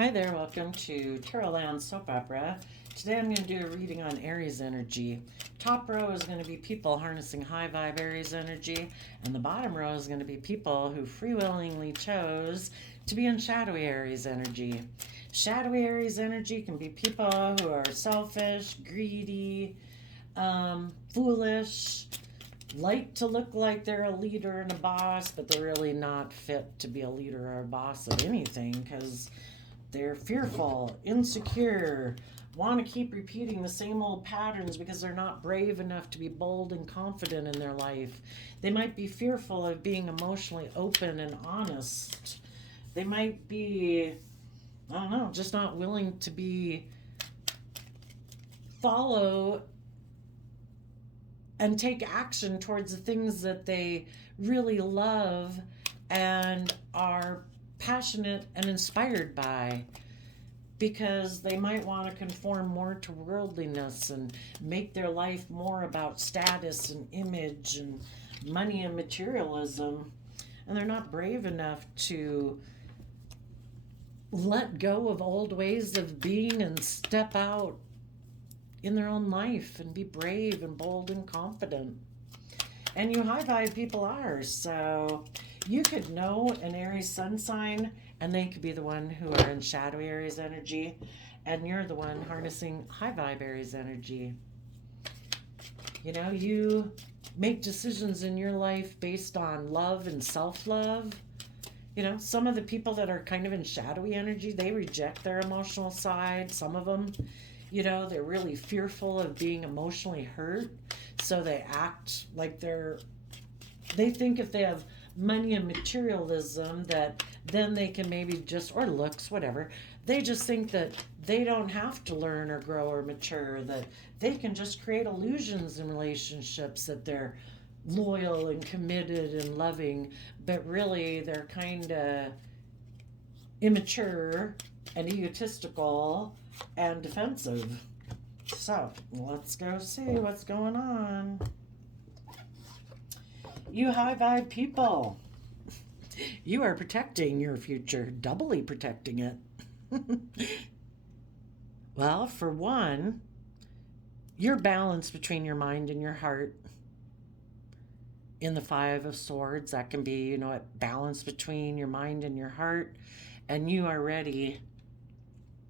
Hi there, welcome to Tarot Land Soap Opera. Today I'm going to do a reading on Aries energy. Top row is going to be people harnessing high vibe Aries energy, and the bottom row is going to be people who free-willingly chose to be in shadowy Aries energy. Shadowy Aries energy can be people who are selfish, greedy, foolish, like to look like they're a leader and a boss, but they're really not fit to be a leader or a boss of anything because they're fearful, insecure, want to keep repeating the same old patterns because they're not brave enough to be bold and confident in their life. They might be fearful of being emotionally open and honest. They might be, I don't know, just not willing to follow and take action towards the things that they really love and are passionate and inspired by, because they might want to conform more to worldliness and make their life more about status and image and money and materialism, and they're not brave enough to let go of old ways of being and step out in their own life and be brave and bold and confident. And you high vibe people are, so you could know an Aries sun sign and they could be the one who are in shadowy Aries energy, and you're the one harnessing high vibe Aries energy. You know, you make decisions in your life based on love and self-love. You know, some of the people that are kind of in shadowy energy, they reject their emotional side. Some of them, you know, they're really fearful of being emotionally hurt, so they act like they think if they have money and materialism that then they can maybe just, or looks, whatever, they just think that they don't have to learn or grow or mature, that they can just create illusions in relationships that they're loyal and committed and loving, but really they're kind of immature and egotistical and defensive. So let's go see what's going on. You high vibe people, you are protecting your future, doubly protecting it. Well, for one, you're balanced between your mind and your heart. In the Five of Swords, that can be, you know, a balance between your mind and your heart, and you are ready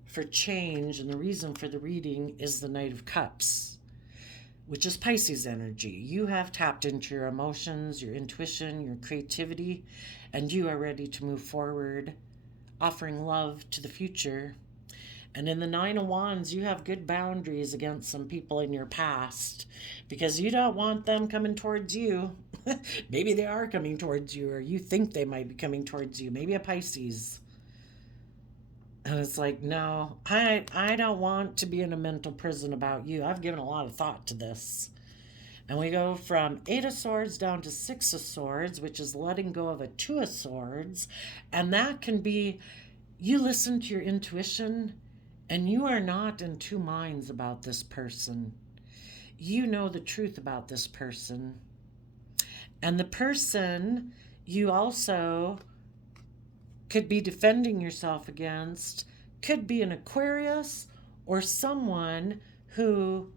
for change. And the reason for the reading is the Knight of Cups, which is Pisces energy. You have tapped into your emotions, your intuition, your creativity, and you are ready to move forward, offering love to the future. And in the Nine of Wands, you have good boundaries against some people in your past because you don't want them coming towards you. Maybe they are coming towards you, or you think they might be coming towards you. Maybe a Pisces. And it's like, no, I don't want to be in a mental prison about you. I've given a lot of thought to this. And we go from Eight of Swords down to Six of Swords, which is letting go of a Two of Swords. And that can be, you listen to your intuition and you are not in two minds about this person. You know the truth about this person. And the person you also could be defending yourself against could be an Aquarius or someone who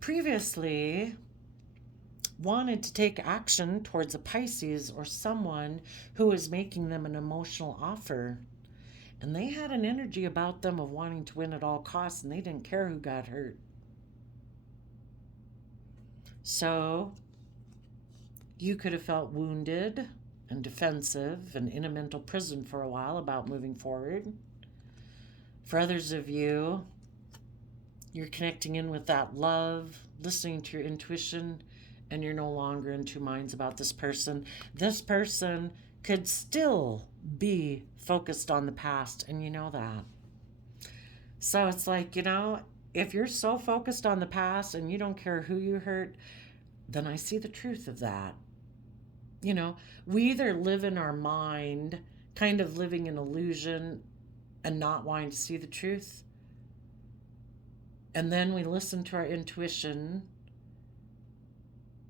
previously wanted to take action towards a Pisces, or someone who was making them an emotional offer. And they had an energy about them of wanting to win at all costs, and they didn't care who got hurt. So you could have felt wounded and defensive and in a mental prison for a while about moving forward. For others of you, you're connecting in with that love, listening to your intuition, and you're no longer in two minds about this person. This person could still be focused on the past, and you know that. So it's like, you know, if you're so focused on the past and you don't care who you hurt, then I see the truth of that. You know, we either live in our mind, kind of living an illusion and not wanting to see the truth, and then we listen to our intuition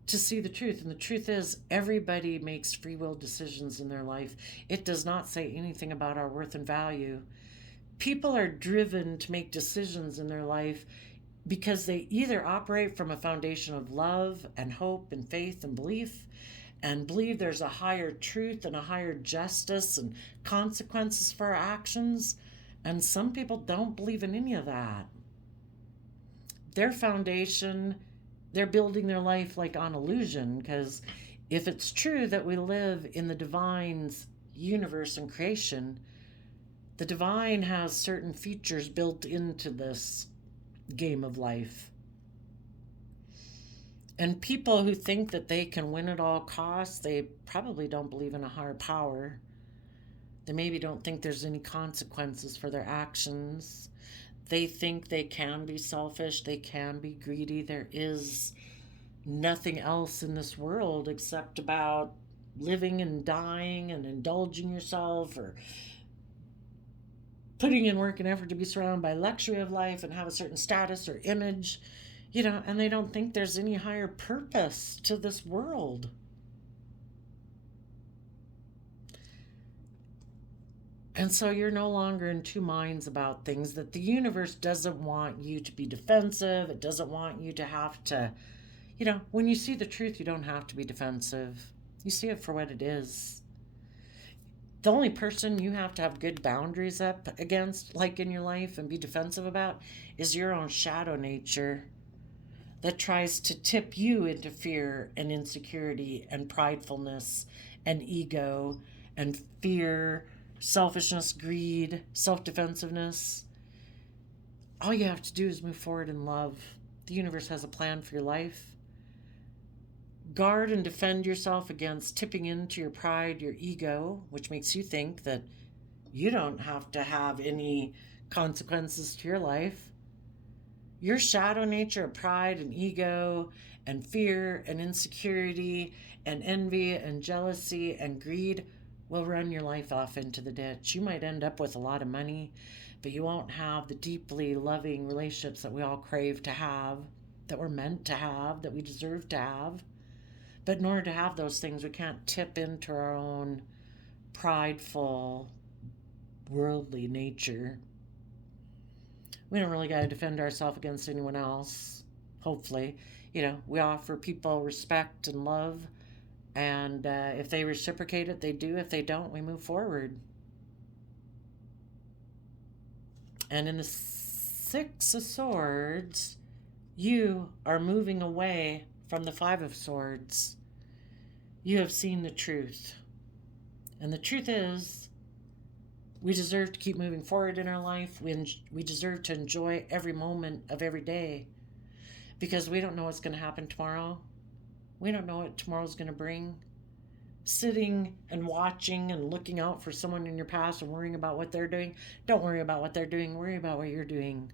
to see the truth. And the truth is, everybody makes free will decisions in their life. It does not say anything about our worth and value. People are driven to make decisions in their life because they either operate from a foundation of love and hope and faith and belief, and believe there's a higher truth and a higher justice and consequences for our actions. And some people don't believe in any of that. Their foundation, they're building their life like on illusion, because if it's true that we live in the divine's universe and creation, the divine has certain features built into this game of life. And people who think that they can win at all costs, they probably don't believe in a higher power. They maybe don't think there's any consequences for their actions. They think they can be selfish, they can be greedy. There is nothing else in this world except about living and dying and indulging yourself, or putting in work and effort to be surrounded by luxury of life and have a certain status or image, and they don't think there's any higher purpose to this world. And so you're no longer in two minds about things, that the universe doesn't want you to be defensive. It doesn't want you to have to, when you see the truth, you don't have to be defensive. You see it for what it is. The only person you have to have good boundaries up against, like in your life, and be defensive about, is your own shadow nature that tries to tip you into fear and insecurity and pridefulness and ego and fear, selfishness, greed, self-defensiveness. All you have to do is move forward in love. The universe has a plan for your life. Guard and defend yourself against tipping into your pride, your ego, which makes you think that you don't have to have any consequences to your life. Your shadow nature of pride and ego and fear and insecurity and envy and jealousy and greed will run your life off into the ditch. You might end up with a lot of money, but you won't have the deeply loving relationships that we all crave to have, that we're meant to have, that we deserve to have. But in order to have those things, we can't tip into our own prideful, worldly nature. We don't really got to defend ourselves against anyone else, hopefully. We offer people respect and love, and if they reciprocate it, they do. If they don't, we move forward. And in the Six of Swords, you are moving away from the Five of Swords. You have seen the truth. And the truth is, we deserve to keep moving forward in our life. We deserve to enjoy every moment of every day, because we don't know what's going to happen tomorrow. We don't know what tomorrow's going to bring. Sitting and watching and looking out for someone in your past and worrying about what they're doing. Don't worry about what they're doing. Worry about what you're doing.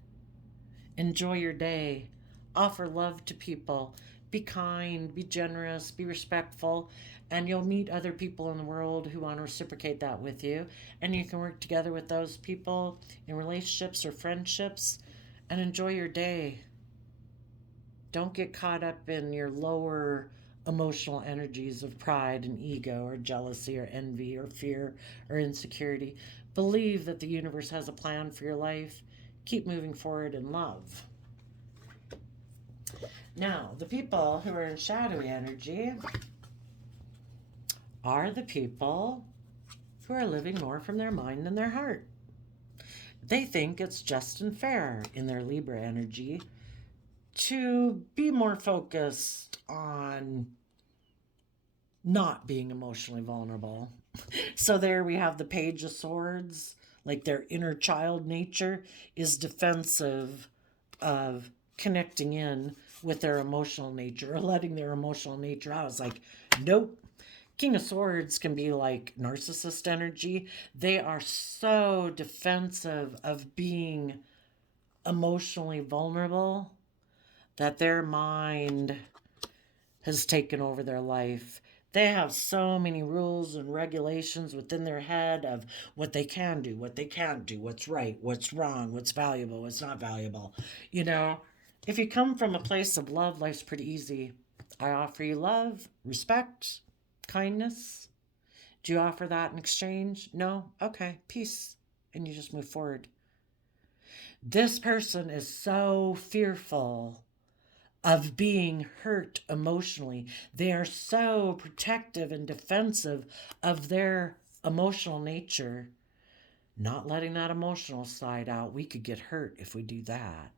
Enjoy your day. Offer love to people. Be kind, be generous, be respectful, and you'll meet other people in the world who want to reciprocate that with you. And you can work together with those people in relationships or friendships and enjoy your day. Don't get caught up in your lower emotional energies of pride and ego or jealousy or envy or fear or insecurity. Believe that the universe has a plan for your life. Keep moving forward in love. Now, the people who are in shadowy energy are the people who are living more from their mind than their heart. They think it's just and fair in their Libra energy to be more focused on not being emotionally vulnerable. So there we have the Page of Swords, like their inner child nature is defensive of connecting in with their emotional nature or letting their emotional nature out. It's like, nope. King of Swords can be like narcissist energy. They are so defensive of being emotionally vulnerable that their mind has taken over their life. They have so many rules and regulations within their head of what they can do, what they can't do, what's right, what's wrong, what's valuable, what's not valuable. If you come from a place of love, life's pretty easy. I offer you love, respect, kindness. Do you offer that in exchange? No? Okay, peace. And you just move forward. This person is so fearful of being hurt emotionally. They are so protective and defensive of their emotional nature, not letting that emotional side out. We could get hurt if we do that.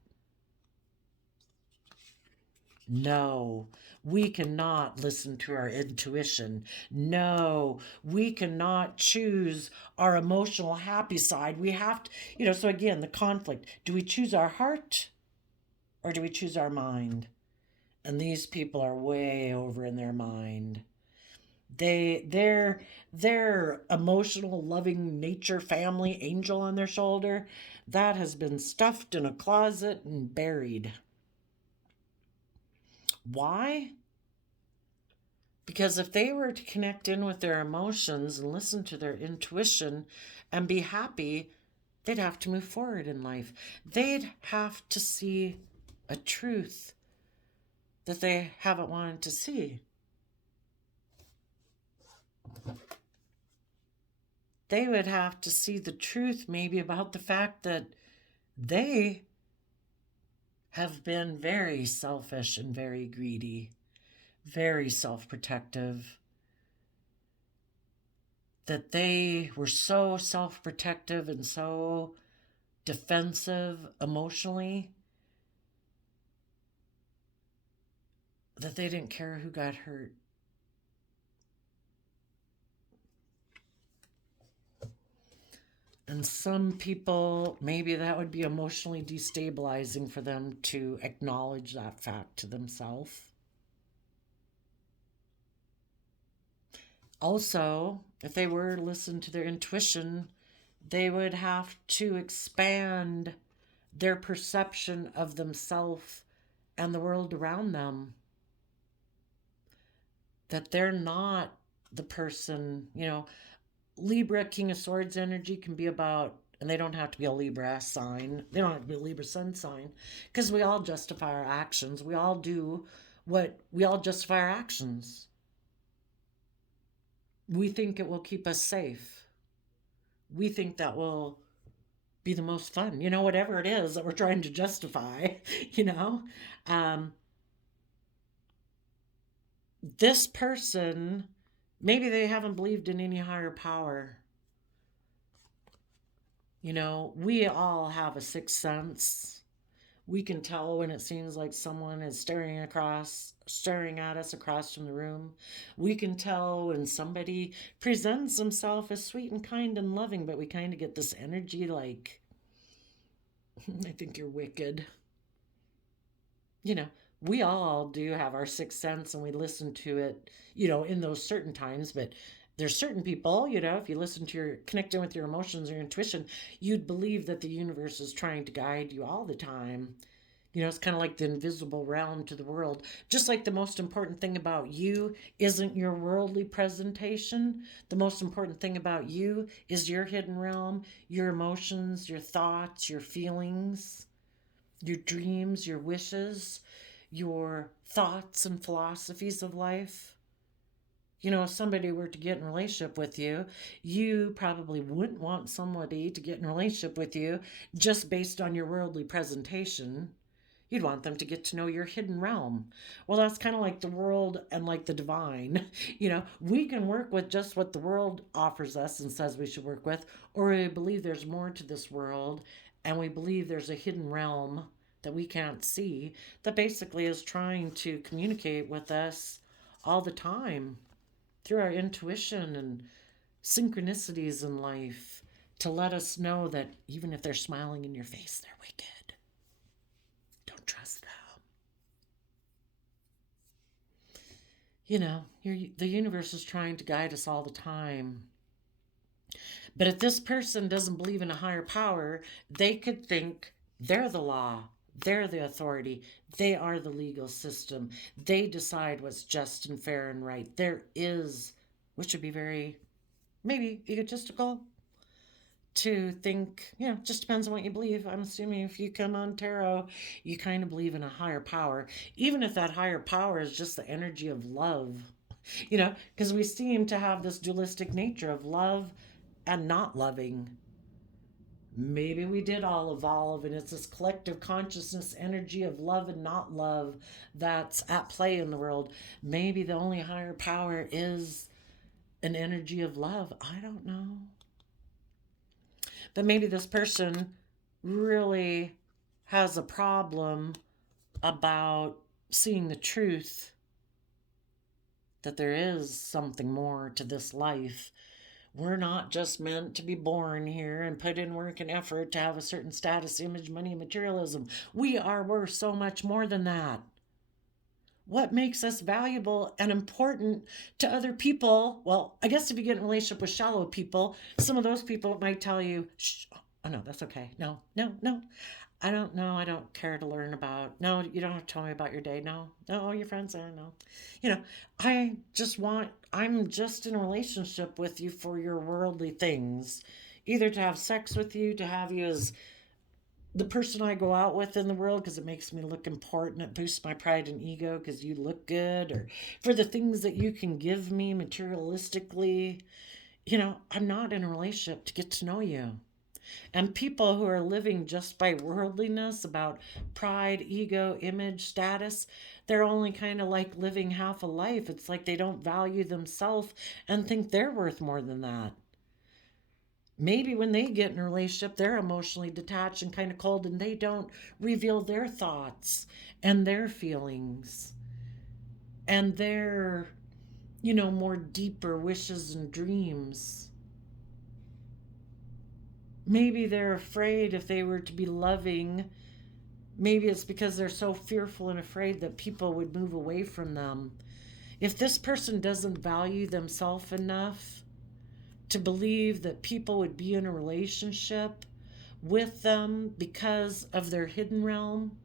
No, we cannot listen to our intuition. No, we cannot choose our emotional happy side. We have to, so again, the conflict. Do we choose our heart or do we choose our mind? And these people are way over in their mind. Their emotional loving nature family angel on their shoulder, that has been stuffed in a closet and buried. Why? Because if they were to connect in with their emotions and listen to their intuition and be happy, they'd have to move forward in life. They'd have to see a truth that they haven't wanted to see. They would have to see the truth maybe about the fact that they have been very selfish and very greedy, very self-protective, that they were so self-protective and so defensive emotionally that they didn't care who got hurt. And some people, maybe that would be emotionally destabilizing for them to acknowledge that fact to themselves. Also, if they were to listen to their intuition, they would have to expand their perception of themselves and the world around them. That they're not the person, Libra, King of Swords energy can be about, and they don't have to be a Libra sign. They don't have to be a Libra sun sign, because we all justify our actions. We all justify our actions. We think it will keep us safe. We think that will be the most fun, whatever it is that we're trying to justify, This person, maybe they haven't believed in any higher power. We all have a sixth sense. We can tell when it seems like someone is staring at us across from the room. We can tell when somebody presents himself as sweet and kind and loving, but we kind of get this energy like, I think you're wicked. We all do have our sixth sense and we listen to it, in those certain times, but there's certain people, if you listen to your connecting with your emotions or your intuition, you'd believe that the universe is trying to guide you all the time. It's kind of like the invisible realm to the world. Just like the most important thing about you isn't your worldly presentation. The most important thing about you is your hidden realm, your emotions, your thoughts, your feelings, your dreams, your wishes, your thoughts and philosophies of life. If somebody were to get in a relationship with you, you probably wouldn't want somebody to get in a relationship with you just based on your worldly presentation. You'd want them to get to know your hidden realm. Well, that's kind of like the world and like the divine. We can work with just what the world offers us and says we should work with, or we believe there's more to this world and we believe there's a hidden realm that we can't see that basically is trying to communicate with us all the time through our intuition and synchronicities in life to let us know that even if they're smiling in your face, they're wicked. Don't trust them. The universe is trying to guide us all the time. But if this person doesn't believe in a higher power, they could think they're the law. They're the authority. They are the legal system. They decide what's just and fair and right. Which would be very, maybe egotistical to think, just depends on what you believe. I'm assuming if you come on tarot, you kind of believe in a higher power, even if that higher power is just the energy of love, because we seem to have this dualistic nature of love and not loving. Maybe we did all evolve, and it's this collective consciousness energy of love and not love that's at play in the world. Maybe the only higher power is an energy of love. I don't know. But maybe this person really has a problem about seeing the truth that there is something more to this life. We're not just meant to be born here and put in work and effort to have a certain status, image, money, and materialism. We are worth so much more than that. What makes us valuable and important to other people? Well, I guess if you get in a relationship with shallow people, some of those people might tell you, shh, oh no, that's okay. No, no, no. I don't know. I don't care to learn about. No, you don't have to tell me about your day. No, no, your friends. I don't know. You know, I'm just in a relationship with you for your worldly things. Either to have sex with you, to have you as the person I go out with in the world because it makes me look important. It boosts my pride and ego because you look good, or for the things that you can give me materialistically. I'm not in a relationship to get to know you. And people who are living just by worldliness, about pride, ego, image, status, they're only kind of like living half a life. It's like they don't value themselves and think they're worth more than that. Maybe when they get in a relationship, they're emotionally detached and kind of cold, and they don't reveal their thoughts and their feelings and their, more deeper wishes and dreams. Maybe they're afraid if they were to be loving. Maybe it's because they're so fearful and afraid that people would move away from them. If this person doesn't value themselves enough to believe that people would be in a relationship with them because of their hidden realm,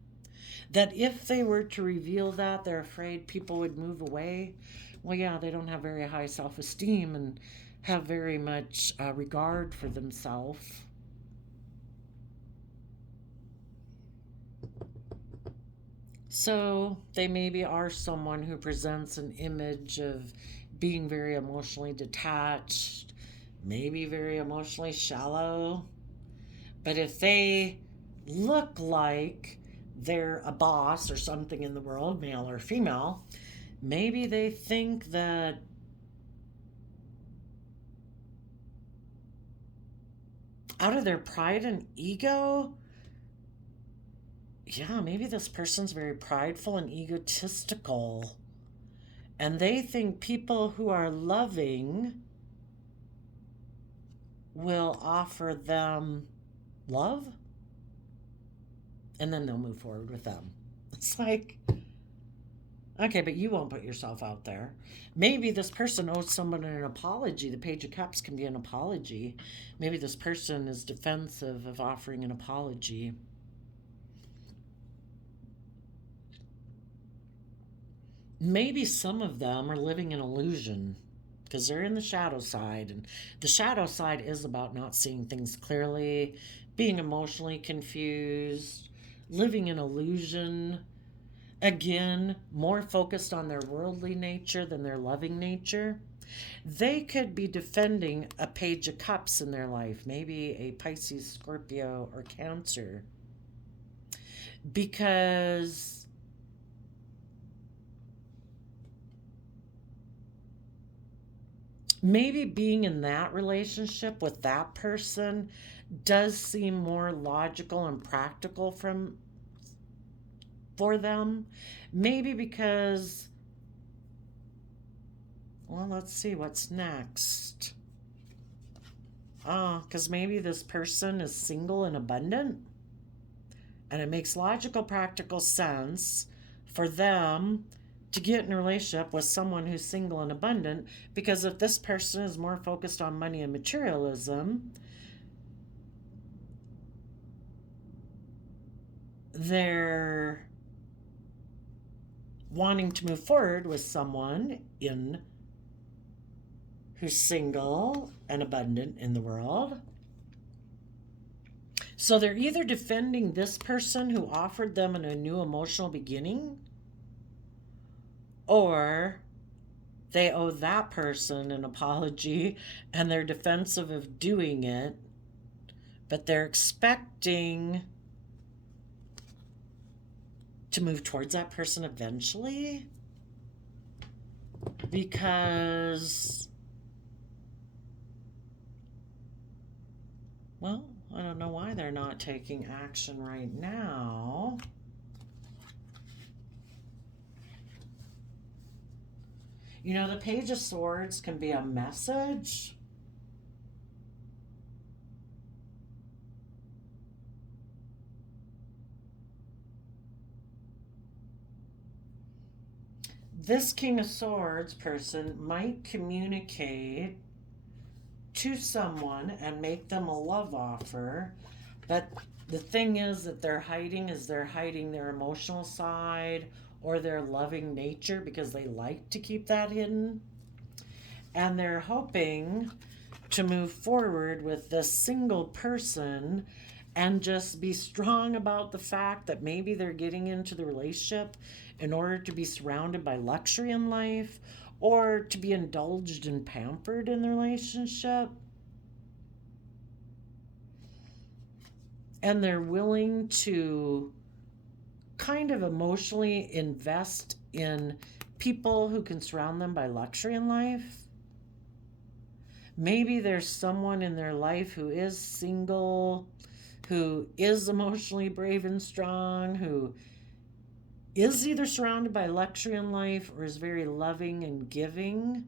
that if they were to reveal that, they're afraid people would move away. Well, yeah, they don't have very high self-esteem and have very much regard for themselves. So they maybe are someone who presents an image of being very emotionally detached, maybe very emotionally shallow. But if they look like they're a boss or something in the world, male or female, maybe they think that out of their pride and ego, yeah, maybe this person's very prideful and egotistical. And they think people who are loving will offer them love, and then they'll move forward with them. It's like, okay, but you won't put yourself out there. Maybe this person owes someone an apology. The Page of Cups can be an apology. Maybe this person is defensive of offering an apology. Maybe some of them are living in illusion because they're in the shadow side. And the shadow side is about not seeing things clearly, being emotionally confused, living in illusion. Again, more focused on their worldly nature than their loving nature. They could be defending a Page of Cups in their life, maybe a Pisces, Scorpio, or Cancer, because maybe being in that relationship with that person does seem more logical and practical for them. Maybe because, well, let's see what's next. Because maybe this person is single and abundant, and it makes logical, practical sense for them to get in a relationship with someone who's single and abundant, because if this person is more focused on money and materialism, they're wanting to move forward with someone who's single and abundant in the world. So they're either defending this person who offered them a new emotional beginning, or they owe that person an apology and they're defensive of doing it but they're expecting to move towards that person eventually because, well, I don't know why they're not taking action right now. You know, the Page of Swords can be a message. This King of Swords person might communicate to someone and make them a love offer, but the thing is that they're hiding their emotional side or their loving nature because they like to keep that hidden. And they're hoping to move forward with this single person and just be strong about the fact that maybe they're getting into the relationship in order to be surrounded by luxury in life or to be indulged and pampered in the relationship. And they're willing to kind of emotionally invest in people who can surround them by luxury in life. Maybe there's someone in their life who is single, who is emotionally brave and strong, who is either surrounded by luxury in life or is very loving and giving.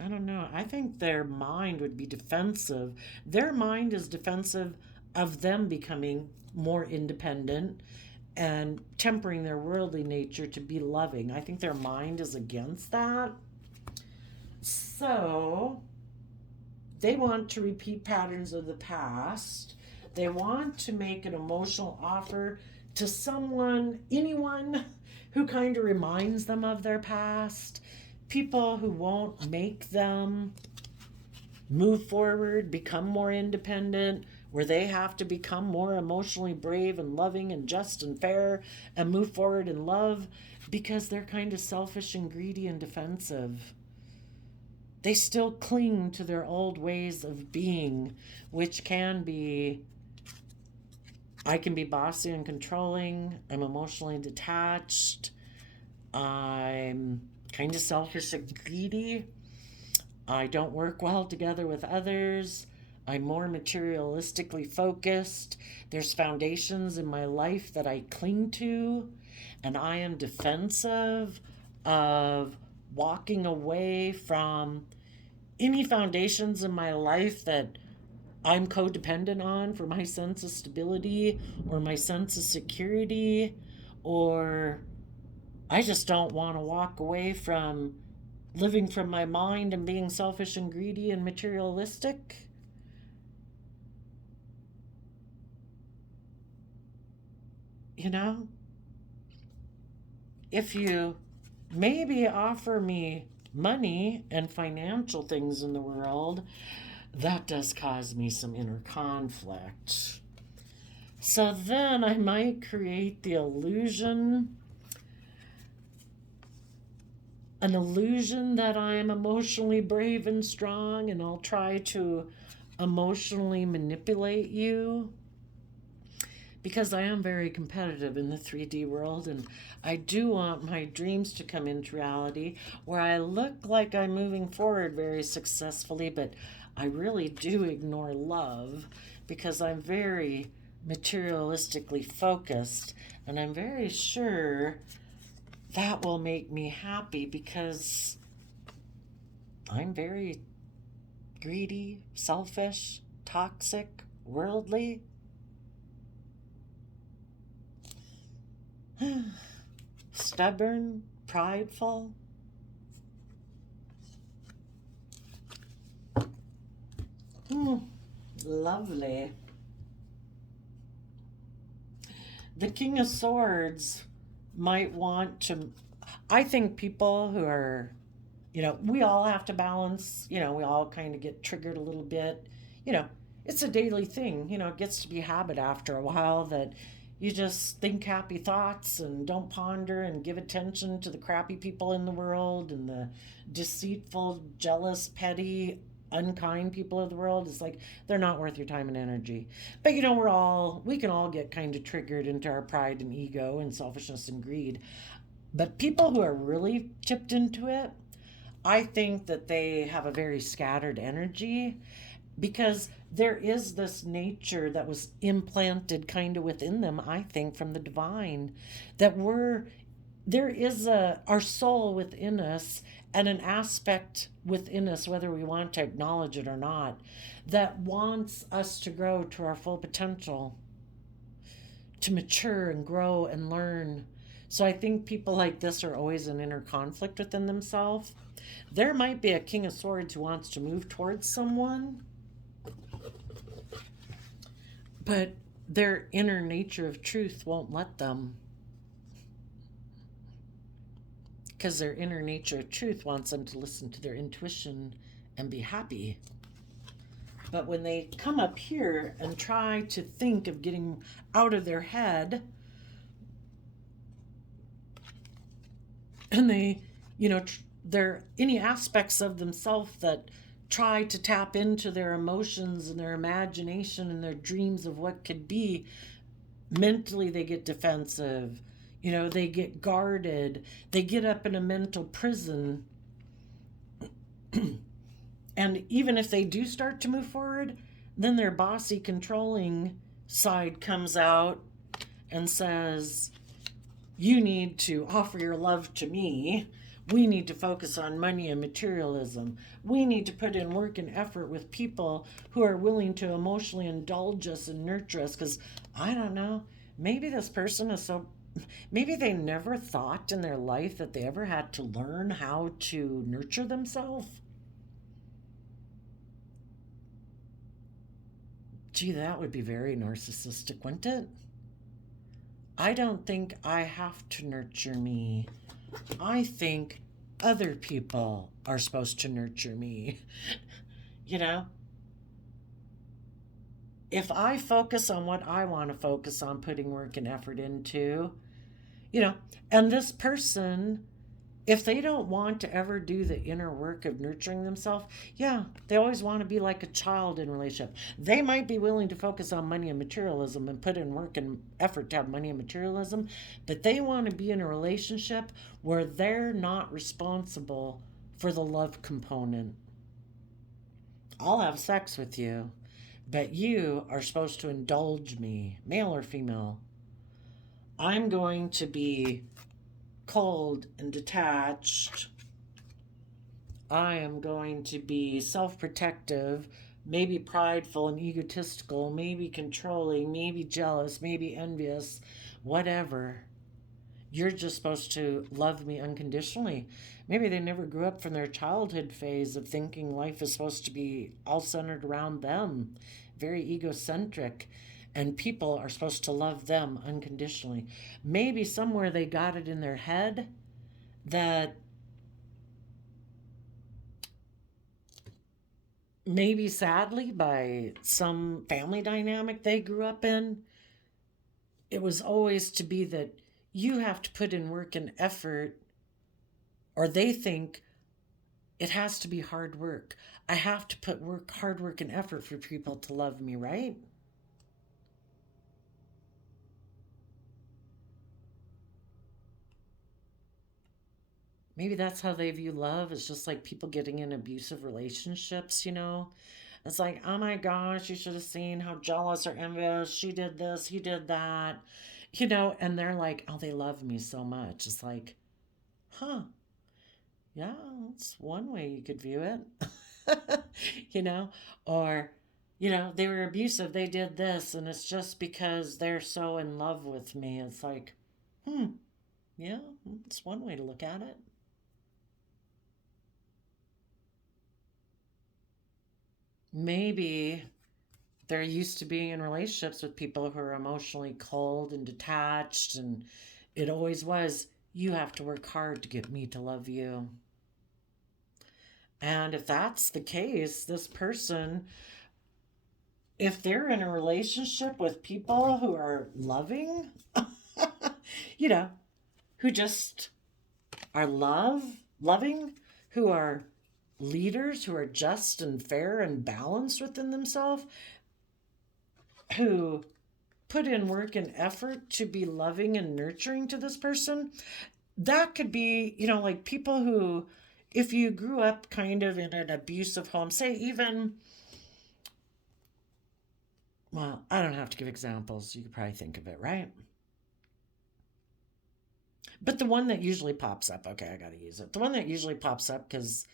I don't know. I think their mind would be defensive. Their mind is defensive of them becoming more independent and tempering their worldly nature to be loving. I think their mind is against that. So they want to repeat patterns of the past. They want to make an emotional offer to someone, anyone who kind of reminds them of their past. People who won't make them move forward, become more independent, where they have to become more emotionally brave and loving and just and fair and move forward in love because they're kind of selfish and greedy and defensive. They still cling to their old ways of being, which can be, I can be bossy and controlling, I'm emotionally detached, I'm kind of selfish and greedy, I don't work well together with others, I'm more materialistically focused, there's foundations in my life that I cling to, and I am defensive of walking away from any foundations in my life that I'm codependent on for my sense of stability or my sense of security, or I just don't want to walk away from living from my mind and being selfish and greedy and materialistic. You know, if you maybe offer me money and financial things in the world, that does cause me some inner conflict. So then I might create the illusion, an illusion that I am emotionally brave and strong, and I'll try to emotionally manipulate you because I am very competitive in the 3D world, and I do want my dreams to come into reality where I look like I'm moving forward very successfully, but I really do ignore love because I'm very materialistically focused, and I'm very sure that will make me happy because I'm very greedy, selfish, toxic, worldly. Stubborn, prideful. Lovely. The King of Swords might want to, I think people who are, we all have to balance, we all kind of get triggered a little bit. It's a daily thing, it gets to be a habit after a while that You just think happy thoughts and don't ponder and give attention to the crappy people in the world and the deceitful, jealous, petty, unkind people of the world. It's like they're not worth your time and energy. But we can all get kind of triggered into our pride and ego and selfishness and greed. But people who are really tipped into it, I think that they have a very scattered energy because there is this nature that was implanted kind of within them, I think, from the divine, that there is our soul within us and an aspect within us, whether we want to acknowledge it or not, that wants us to grow to our full potential, to mature and grow and learn. So I think people like this are always in inner conflict within themselves. There might be a King of Swords who wants to move towards someone, but their inner nature of truth won't let them, because their inner nature of truth wants them to listen to their intuition and be happy. But when they come up here and try to think of getting out of their head, and they, there any aspects of themselves that try to tap into their emotions and their imagination and their dreams of what could be, mentally they get defensive. They get guarded. They get up in a mental prison. And even if they do start to move forward, then their bossy, controlling side comes out and says, you need to offer your love to me. We need to focus on money and materialism. We need to put in work and effort with people who are willing to emotionally indulge us and nurture us. Because I don't know, maybe this person is so, maybe they never thought in their life that they ever had to learn how to nurture themselves. Gee, that would be very narcissistic, wouldn't it? I don't think I have to nurture me. I think other people are supposed to nurture me. you know, if I focus on what I want to focus on, putting work and effort into, you know, and this person, if they don't want to ever do the inner work of nurturing themselves, yeah, they always want to be like a child in a relationship. They might be willing to focus on money and materialism and put in work and effort to have money and materialism, but they want to be in a relationship where they're not responsible for the love component. I'll have sex with you, but you are supposed to indulge me, male or female. I'm going to be cold and detached. I am going to be self protective, maybe prideful and egotistical, maybe controlling, maybe jealous, maybe envious, whatever. You're just supposed to love me unconditionally. Maybe they never grew up from their childhood phase of thinking life is supposed to be all centered around them, very egocentric, and people are supposed to love them unconditionally. Maybe somewhere they got it in their head that maybe sadly by some family dynamic they grew up in, it was always to be that you have to put in work and effort, or they think it has to be hard work. I have to put hard work and effort for people to love me, right? Maybe that's how they view love. It's just like people getting in abusive relationships. It's like, oh my gosh, you should have seen how jealous or envious she did this, he did that, and they're like, oh, they love me so much. It's like, huh, yeah, that's one way you could view it. you know, or, they were abusive, they did this, and it's just because they're so in love with me. It's like, hmm, yeah, it's one way to look at it. Maybe they're used to being in relationships with people who are emotionally cold and detached, and it always was, you have to work hard to get me to love you. And if that's the case, this person if they're in a relationship with people who are loving, you know, who just are loving, who are leaders, who are just and fair and balanced within themselves, who put in work and effort to be loving and nurturing to this person, that could be, like people who, if you grew up kind of in an abusive home, say even, well, I don't have to give examples. You could probably think of it, right? But the one that usually pops up, okay, I got to use it. The one that usually pops up, because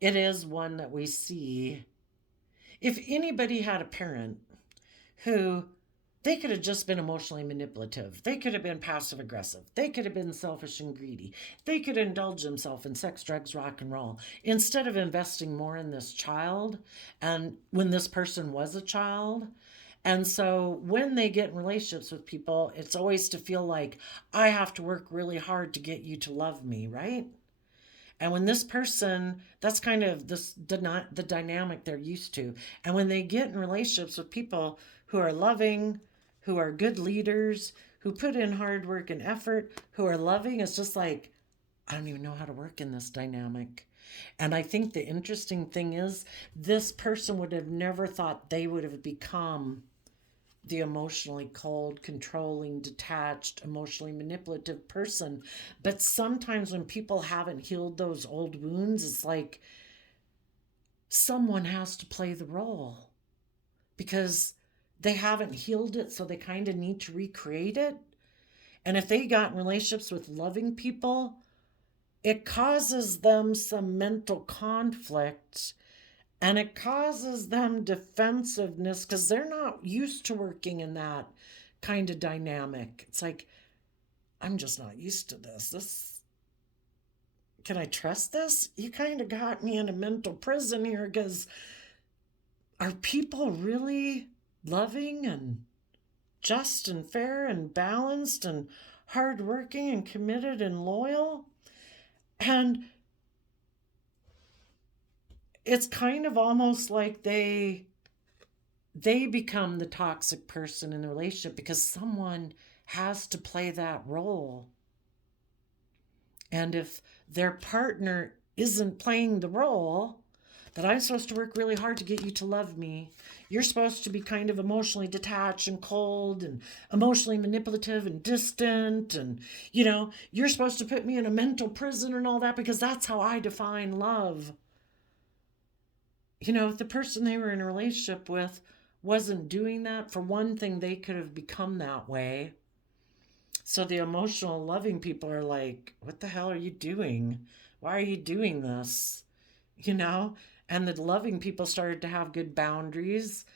it is one that we see. If anybody had a parent who, they could have just been emotionally manipulative. They could have been passive aggressive. They could have been selfish and greedy. They could indulge themselves in sex, drugs, rock and roll instead of investing more in this child. And when this person was a child, and so when they get in relationships with people, it's always to feel like I have to work really hard to get you to love me, right? And when this person, that's kind of the dynamic they're used to. And when they get in relationships with people who are loving, who are good leaders, who put in hard work and effort, who are loving, it's just like, I don't even know how to work in this dynamic. And I think the interesting thing is, this person would have never thought they would have become the emotionally cold, controlling, detached, emotionally manipulative person. But sometimes when people haven't healed those old wounds, it's like someone has to play the role because they haven't healed it, so they kind of need to recreate it. And if they got in relationships with loving people, it causes them some mental conflict and it causes them defensiveness because they're not used to working in that kind of dynamic. It's like, I'm just not used to this. Can I trust this? You kind of got me in a mental prison here because are people really loving and just and fair and balanced and hardworking and committed and loyal? And it's kind of almost like they become the toxic person in the relationship because someone has to play that role. And if their partner isn't playing the role, that I'm supposed to work really hard to get you to love me. You're supposed to be kind of emotionally detached and cold and emotionally manipulative and distant. And, you're supposed to put me in a mental prison and all that because that's how I define love. If the person they were in a relationship with wasn't doing that, for one thing, they could have become that way. So the emotional, loving people are like, what the hell are you doing? Why are you doing this? You know? And the loving people started to have good boundaries.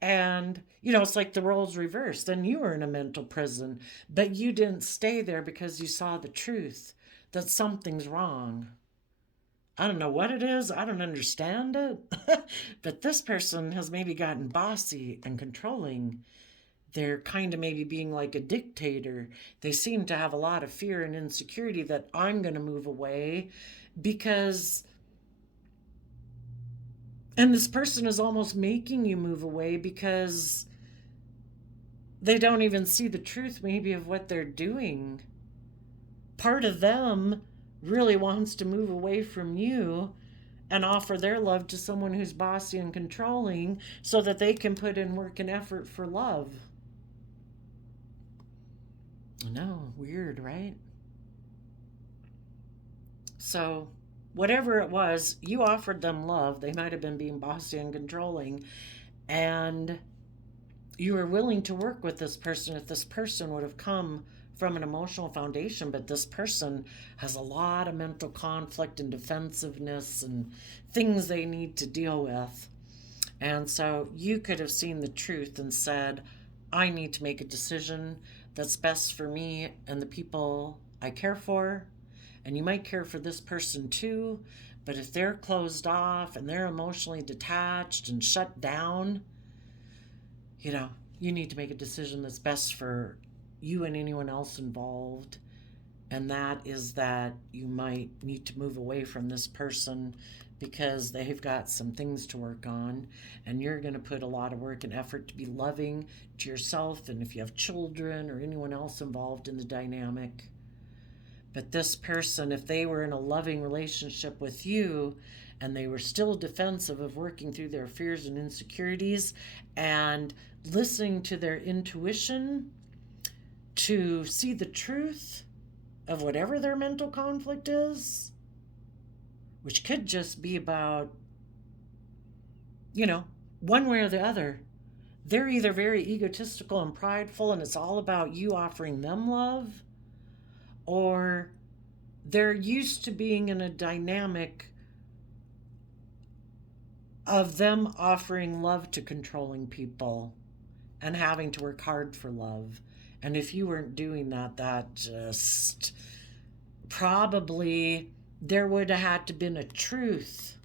And, it's like the roles reversed. Then you were in a mental prison, but you didn't stay there because you saw the truth that something's wrong. I don't know what it is. I don't understand it. But this person has maybe gotten bossy and controlling. They're kind of maybe being like a dictator. They seem to have a lot of fear and insecurity that I'm going to move away because. And this person is almost making you move away because they don't even see the truth, maybe, of what they're doing. Part of them really wants to move away from you and offer their love to someone who's bossy and controlling so that they can put in work and effort for love. No, weird, right? So, whatever it was, you offered them love. They might have been being bossy and controlling, and you were willing to work with this person if this person would have come from an emotional foundation, but this person has a lot of mental conflict and defensiveness and things they need to deal with. And so you could have seen the truth and said, I need to make a decision that's best for me and the people I care for. And you might care for this person too, but if they're closed off and they're emotionally detached and shut down, you need to make a decision that's best for you and anyone else involved. And that is that you might need to move away from this person because they've got some things to work on, and you're going to put a lot of work and effort to be loving to yourself and if you have children or anyone else involved in the dynamic. But this person, if they were in a loving relationship with you and they were still defensive of working through their fears and insecurities and listening to their intuition to see the truth of whatever their mental conflict is, which could just be about, one way or the other. They're either very egotistical and prideful and it's all about you offering them love, or they're used to being in a dynamic of them offering love to controlling people and having to work hard for love. And if you weren't doing that, that just probably there would have had to been a truth.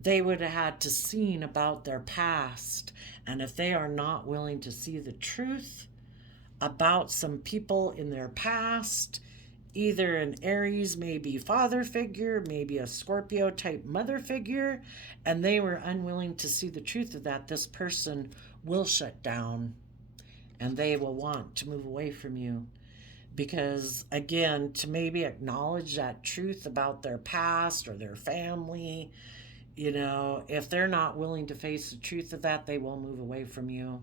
They would have had to seen about their past. And if they are not willing to see the truth about some people in their past, either an Aries, maybe father figure, maybe a Scorpio type mother figure, and they were unwilling to see the truth of that, this person will shut down and they will want to move away from you. Because again, to maybe acknowledge that truth about their past or their family, if they're not willing to face the truth of that, they will move away from you.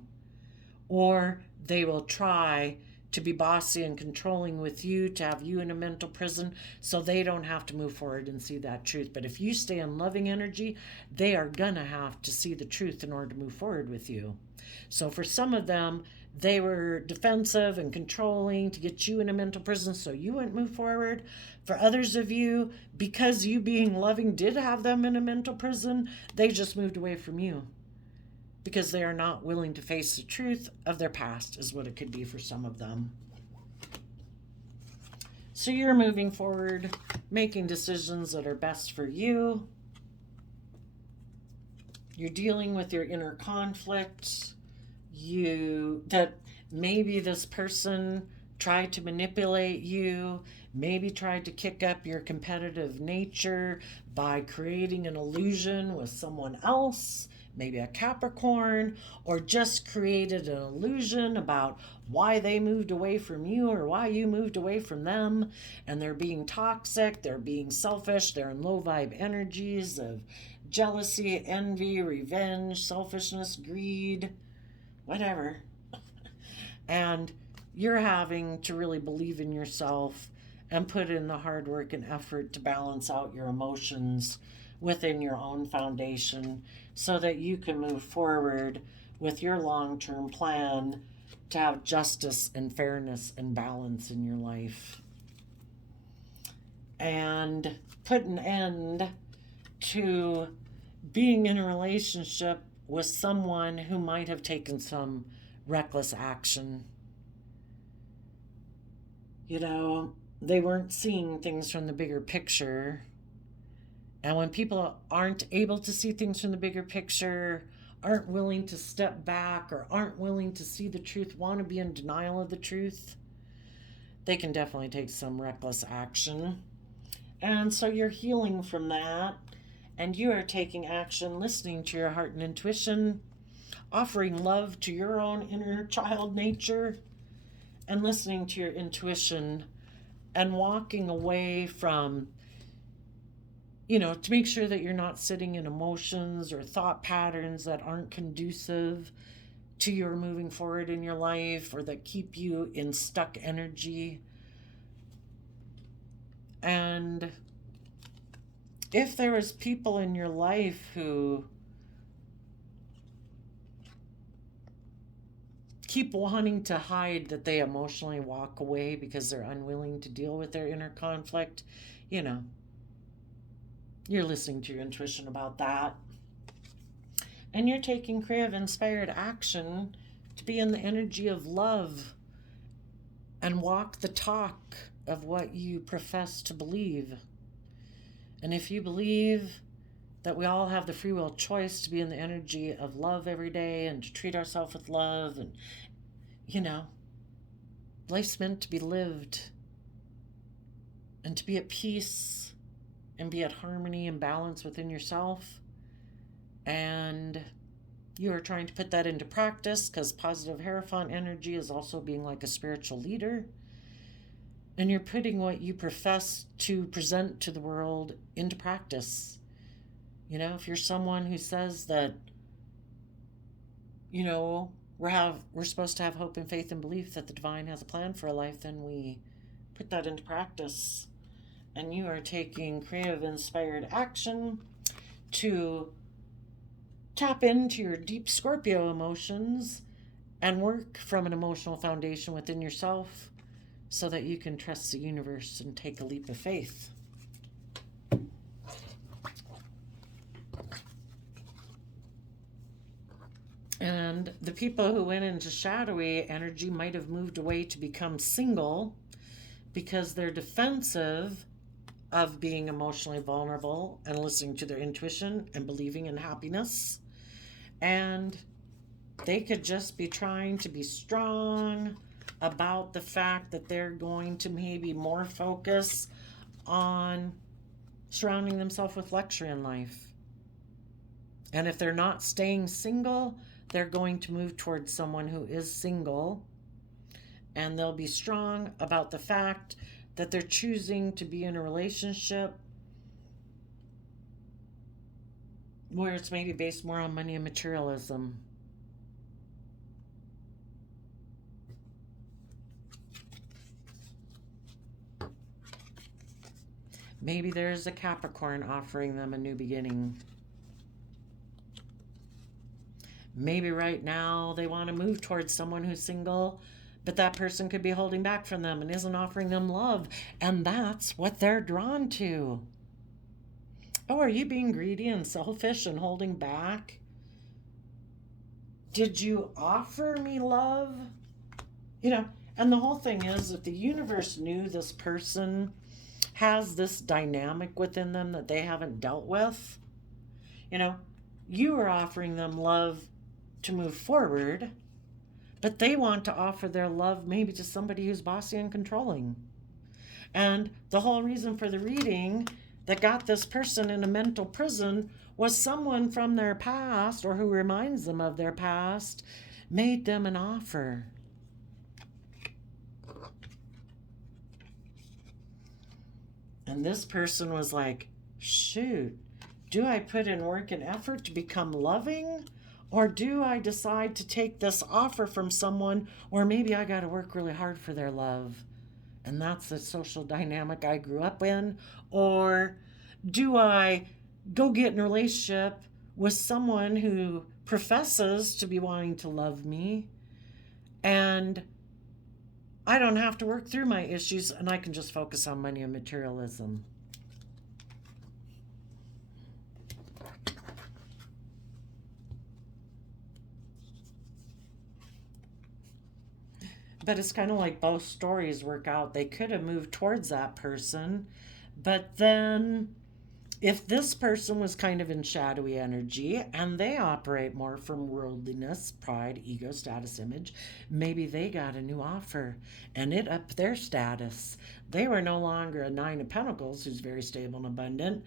Or they will try to be bossy and controlling with you, to have you in a mental prison so they don't have to move forward and see that truth. But if you stay in loving energy, they are gonna have to see the truth in order to move forward with you. So for some of them, they were defensive and controlling to get you in a mental prison so you wouldn't move forward. For others of you, because you being loving did have them in a mental prison, they just moved away from you because they are not willing to face the truth of their past, is what it could be for some of them. So you're moving forward, making decisions that are best for you. You're dealing with your inner conflict. That maybe this person tried to manipulate you, maybe tried to kick up your competitive nature by creating an illusion with someone else, maybe a Capricorn, or just created an illusion about why they moved away from you or why you moved away from them, and they're being toxic, they're being selfish, they're in low vibe energies of jealousy, envy, revenge, selfishness, greed, whatever. And you're having to really believe in yourself and put in the hard work and effort to balance out your emotions within your own foundation so that you can move forward with your long-term plan to have justice and fairness and balance in your life. And put an end to being in a relationship with someone who might have taken some reckless action. They weren't seeing things from the bigger picture. And when people aren't able to see things from the bigger picture, aren't willing to step back or aren't willing to see the truth, want to be in denial of the truth, they can definitely take some reckless action. And so you're healing from that. And you are taking action, listening to your heart and intuition, offering love to your own inner child nature, and listening to your intuition and walking away from, to make sure that you're not sitting in emotions or thought patterns that aren't conducive to your moving forward in your life or that keep you in stuck energy. And if there was people in your life who keep wanting to hide that they emotionally walk away because they're unwilling to deal with their inner conflict, you're listening to your intuition about that. And you're taking creative, inspired action to be in the energy of love and walk the talk of what you profess to believe. And if you believe that we all have the free will choice to be in the energy of love every day and to treat ourselves with love, and, life's meant to be lived and to be at peace and be at harmony and balance within yourself. And you are trying to put that into practice because positive Hierophant energy is also being like a spiritual leader. And you're putting what you profess to present to the world into practice. If you're someone who says that, we're supposed to have hope and faith and belief that the divine has a plan for a life, then we put that into practice. And you are taking creative, inspired action to tap into your deep Scorpio emotions and work from an emotional foundation within yourself so that you can trust the universe and take a leap of faith. And the people who went into shadowy energy might have moved away to become single because they're defensive of being emotionally vulnerable and listening to their intuition and believing in happiness. And they could just be trying to be strong about the fact that they're going to maybe more focus on surrounding themselves with luxury in life. And if they're not staying single, they're going to move towards someone who is single. And they'll be strong about the fact that they're choosing to be in a relationship where it's maybe based more on money and materialism. Maybe there's a Capricorn offering them a new beginning. Maybe right now they want to move towards someone who's single, but that person could be holding back from them and isn't offering them love. And that's what they're drawn to. Oh, are you being greedy and selfish and holding back? Did you offer me love? And the whole thing is, if the universe knew this person has this dynamic within them that they haven't dealt with, you are offering them love to move forward, but they want to offer their love maybe to somebody who's bossy and controlling. And the whole reason for the reading that got this person in a mental prison was someone from their past, or who reminds them of their past, made them an offer. And this person was like, shoot, do I put in work and effort to become loving? Or do I decide to take this offer from someone, or maybe I got to work really hard for their love? And that's the social dynamic I grew up in. Or do I go get in a relationship with someone who professes to be wanting to love me, and I don't have to work through my issues and I can just focus on money and materialism? But it's kind of like both stories work out. They could have moved towards that person, but then if this person was kind of in shadowy energy and they operate more from worldliness, pride, ego, status, image, maybe they got a new offer and it upped their status. They were no longer a Nine of Pentacles who's very stable and abundant.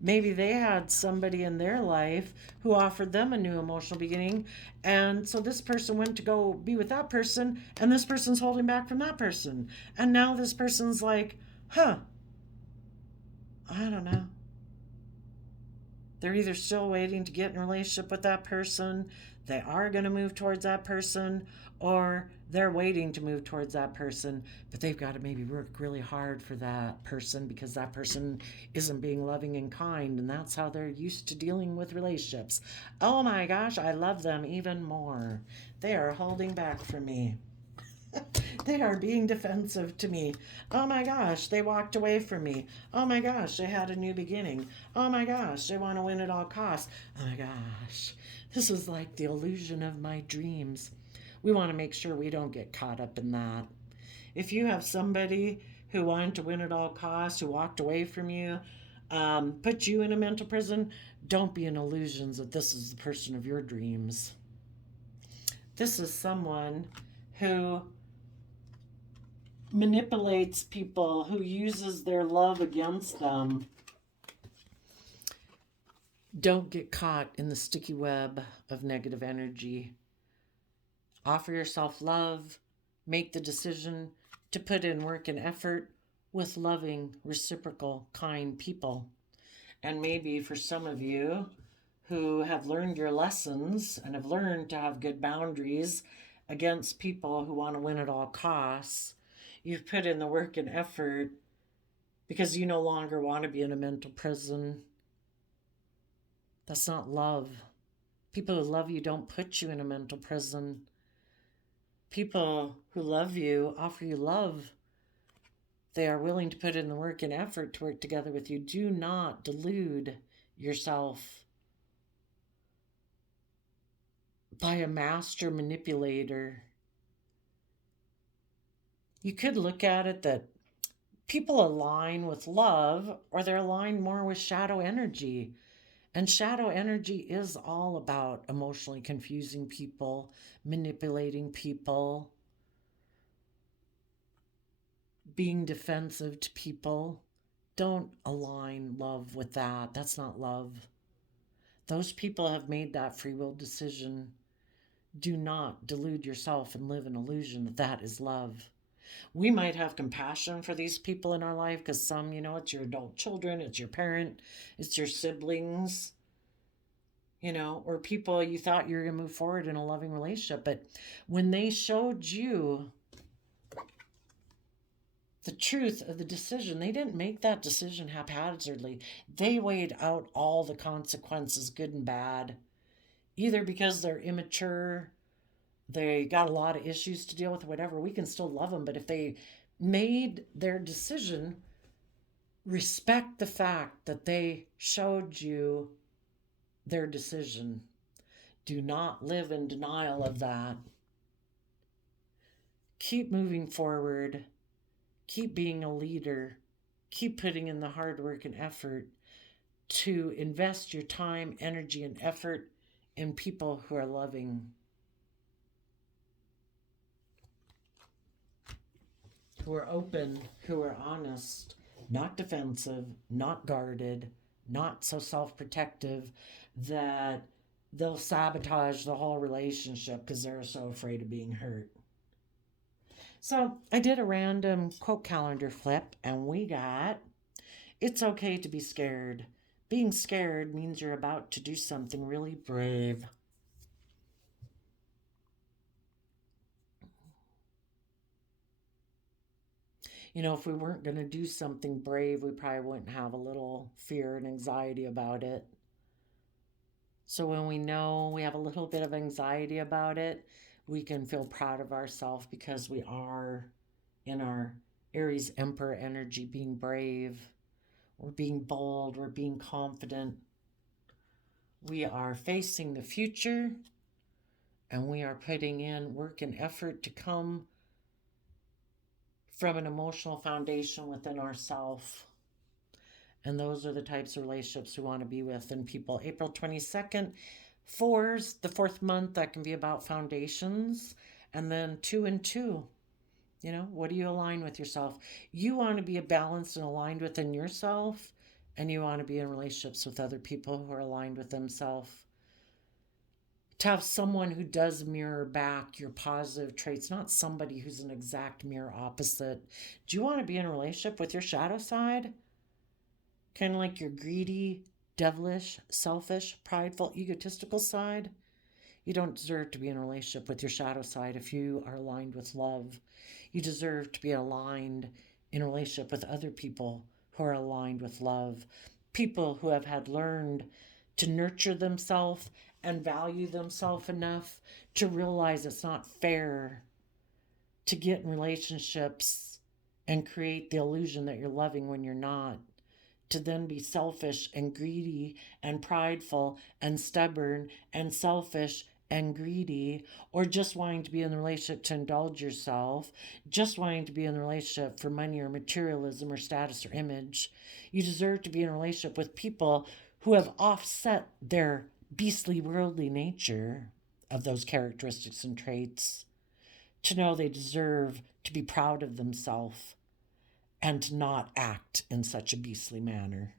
Maybe they had somebody in their life who offered them a new emotional beginning. And so this person went to go be with that person, and this person's holding back from that person. And now this person's like, I don't know. They're either still waiting to get in a relationship with that person, they are going to move towards that person, or they're waiting to move towards that person, but they've got to maybe work really hard for that person because that person isn't being loving and kind, and that's how they're used to dealing with relationships. Oh my gosh, I love them even more. They are holding back from me. They are being defensive to me. Oh my gosh, they walked away from me. Oh my gosh, they had a new beginning. Oh my gosh, they want to win at all costs. Oh my gosh, this is like the illusion of my dreams. We want to make sure we don't get caught up in that. If you have somebody who wanted to win at all costs, who walked away from you, put you in a mental prison, don't be in illusions that this is the person of your dreams. This is someone who manipulates people, who uses their love against them. Don't get caught in the sticky web of negative energy. Offer yourself love. Make the decision to put in work and effort with loving, reciprocal, kind people. And maybe for some of you who have learned your lessons and have learned to have good boundaries against people who want to win at all costs, you've put in the work and effort because you no longer want to be in a mental prison. That's not love. People who love you don't put you in a mental prison. People who love you offer you love. They are willing to put in the work and effort to work together with you. Do not delude yourself by a master manipulator. You could look at it that people align with love, or they're aligned more with shadow energy. And shadow energy is all about emotionally confusing people, manipulating people, being defensive to people. Don't align love with that. That's not love. Those people have made that free will decision. Do not delude yourself and live an illusion that that is love. We might have compassion for these people in our life because some, it's your adult children, it's your parent, it's your siblings, or people you thought you were going to move forward in a loving relationship. But when they showed you the truth of the decision, they didn't make that decision haphazardly. They weighed out all the consequences, good and bad, either because they're immature, they got a lot of issues to deal with, whatever. We can still love them, but if they made their decision, respect the fact that they showed you their decision. Do not live in denial of that. Keep moving forward. Keep being a leader. Keep putting in the hard work and effort to invest your time, energy, and effort in people who are loving, who are open, who are honest, not defensive, not guarded, not so self-protective that they'll sabotage the whole relationship because they're so afraid of being hurt. So I did a random quote calendar flip, and we got, it's okay to be scared. Being scared means you're about to do something really brave. If we weren't going to do something brave, we probably wouldn't have a little fear and anxiety about it. So when we know we have a little bit of anxiety about it, we can feel proud of ourselves because we are in our Aries Emperor energy, being brave. We're being bold. We're being confident. We are facing the future, and we are putting in work and effort to come from an emotional foundation within ourselves. And those are the types of relationships we want to be with. And people, April 22nd, fours, the fourth month, that can be about foundations. And then 2 and 2, what do you align with yourself? You want to be balanced and aligned within yourself, and you want to be in relationships with other people who are aligned with themselves. To have someone who does mirror back your positive traits, not somebody who's an exact mirror opposite. Do you want to be in a relationship with your shadow side? Kind of like your greedy, devilish, selfish, prideful, egotistical side? You don't deserve to be in a relationship with your shadow side if you are aligned with love. You deserve to be aligned in a relationship with other people who are aligned with love. People who have had learned to nurture themselves and value themselves enough to realize it's not fair to get in relationships and create the illusion that you're loving when you're not. To then be selfish and greedy and prideful and stubborn and selfish and greedy, or just wanting to be in the relationship to indulge yourself, just wanting to be in the relationship for money or materialism or status or image. You deserve to be in a relationship with people who have offset their beastly worldly nature of those characteristics and traits to know they deserve to be proud of themselves and to not act in such a beastly manner.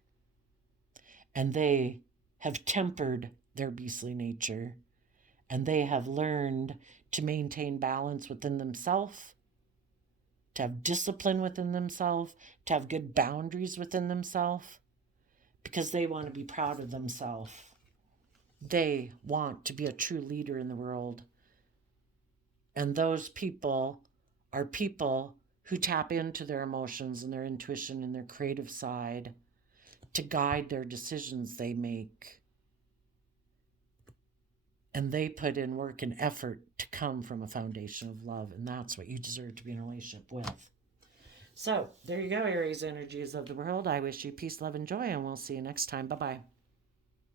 And they have tempered their beastly nature, and they have learned to maintain balance within themselves, to have discipline within themselves, to have good boundaries within themselves, because they want to be proud of themselves. They want to be a true leader in the world. And those people are people who tap into their emotions and their intuition and their creative side to guide their decisions they make. And they put in work and effort to come from a foundation of love. And that's what you deserve to be in a relationship with. So there you go, Aries energies of the world. I wish you peace, love, and joy, and we'll see you next time. Bye-bye.